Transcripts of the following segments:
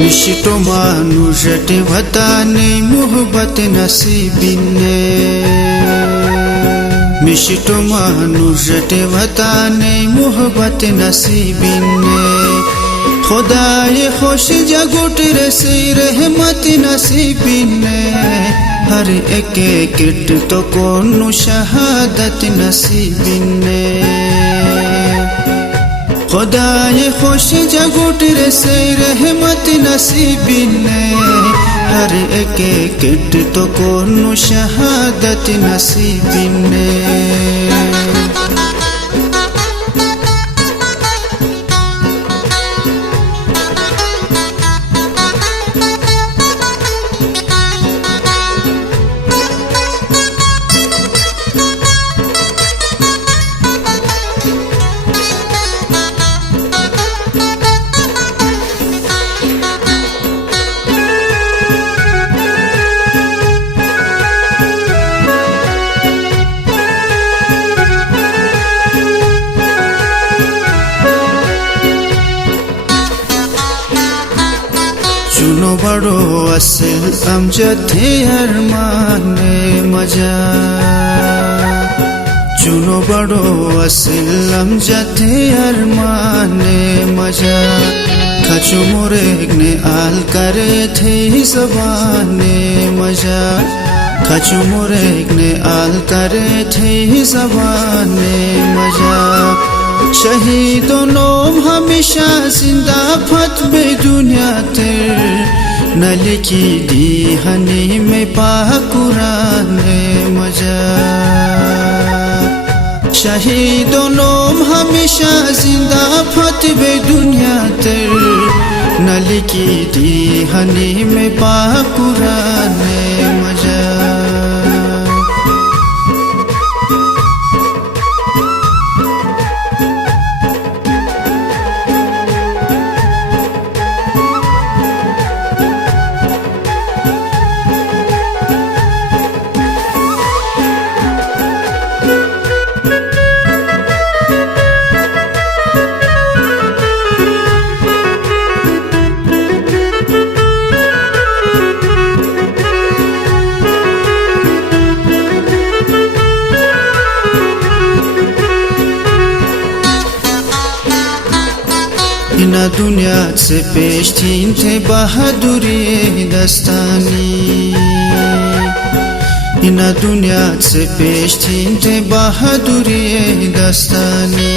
मिष्टो मानुषटे भताने मोहब्बत नसीबिने मिष्टो मानुषटे भताने मोहब्बत नसीबिने खुदाए खुश जगुट रसे रहमत नसीबिने हर एक किट तो कोनो शहादत नसीबिने खुदाए खुश जगुट रसे रहमत नसीबिने हर एक किट तो कोनो शहादत नसीबिने चुनो बड़ो असल अमजद थे अरमाने मजा चुनो बड़ो असल अमजद थे अरमाने मजा खचो मोरेग ने आल करे थे ज़बाने मजा खचो मोरेग ने आल करे थे ज़बाने मजा शहीदों नोम हमेशा जिंदा फतबे दुनिया तेर न लिखी दी हनी में पाक कुरान मजा शहीदों नोम हमेशा जिंदा फतबे दुनिया तेर न लिखी दी हनी में पाक कुरान मजा इना दुनिया से पेश थी थे बहादुरी दस्तानी इना दुनिया से पेश थी थे बहादुरी दस्तानी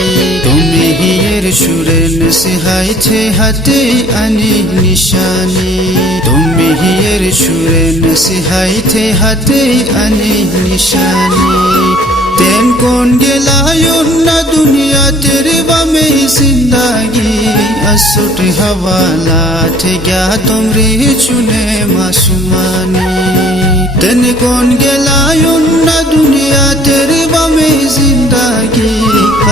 तुम्हें ही ये शुरे नसिहाई थे हते अनी निशानी तुम्हें ही ये शुरे नसिहाई थे हते अनी निशानी तेन कौन गेलायो न दुनिया तेरे बामे जिंदगी असुट हवाला थे क्या तुमरे चुने मासूमानी तेन कौन गेलायो न दुनिया तेरे बामे जिंदगी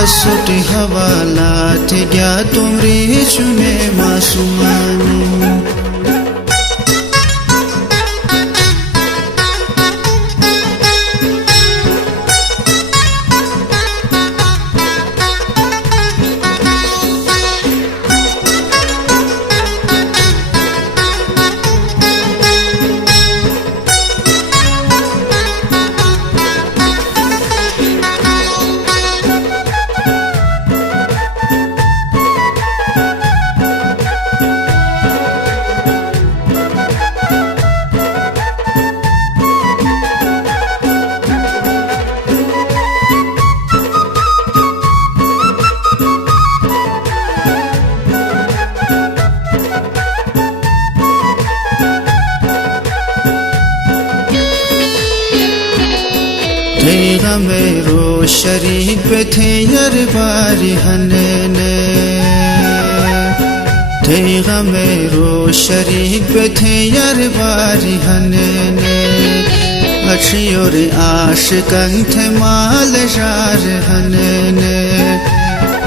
असुट हवाला थे क्या तुमरे चुने मासूमानी तेरा मेरो शरीक पे थे यार बारी हने ने तेरा मेरो शरीक पे थे यार बारी हने ने अक्षियों आशिकन थे माल जार हने ने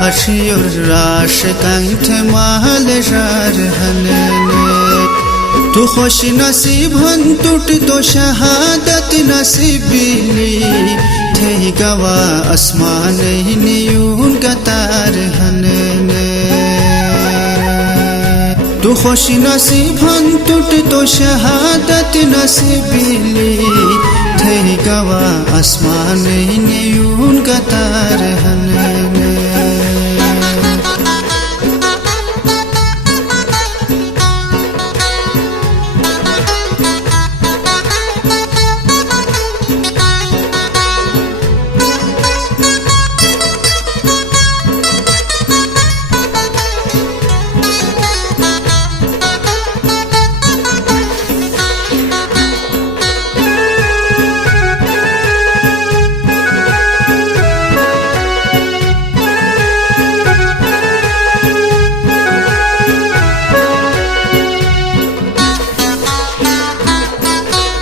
अक्षियों आशिकन थे माल जार हने ने तू खुश नसीब हन टूट तो शहादत नसीबीली थे गवा आसमान नियून का तार हने तू खुश नसीब हन टूट तो शहादत नसीबीली थे गवा आसमान ने यूं गतार हन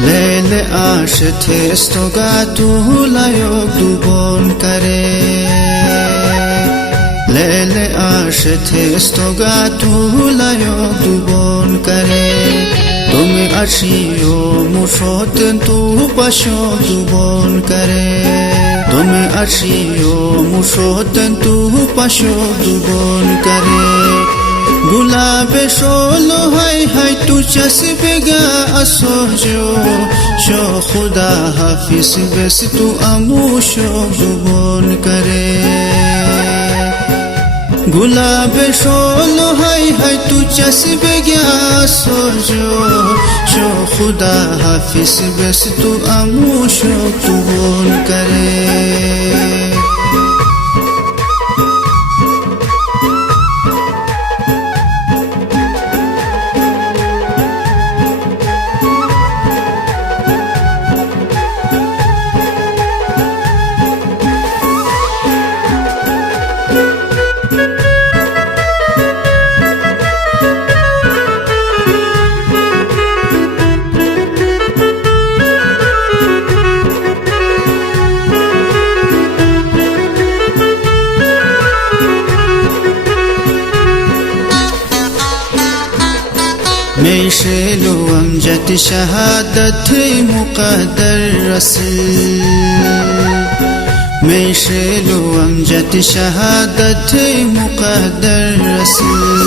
Lele aşe testoga tuhula yok dubon kare Lele aşe testoga tuhula yok dubon kare Tumi aşiyo mushoten tu pasho dubon kare Tumi aşiyo mushoten tu pasho dubon kare गुलाब शोलो हाय तू चस्बेगा असोजो शो खुदा हाफिज बस तू आमोशो जुबान करे गुलाब शोलो हाय तू चस्बेगा असोजो शो खुदा हाफिज बस तू आमोशो जुबान करे मेशेलो अमजद शहादत मुक़द्दर रसूल मेशेलो अमजद शहादत मुक़द्दर रसूल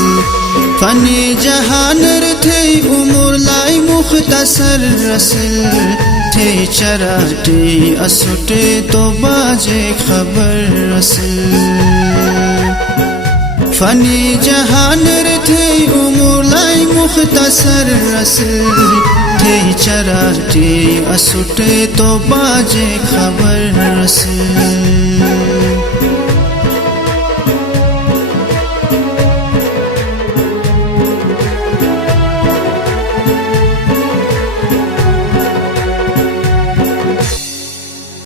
फनी जहान थे उमर लाई मुख्तसर रसूल थे चराटे असुटे तो बाजे खबर रसूल फनी जहान थे उमर लाई मुख्तसर रसूल थे चराटे असुटे तो बाजे खबर रसूल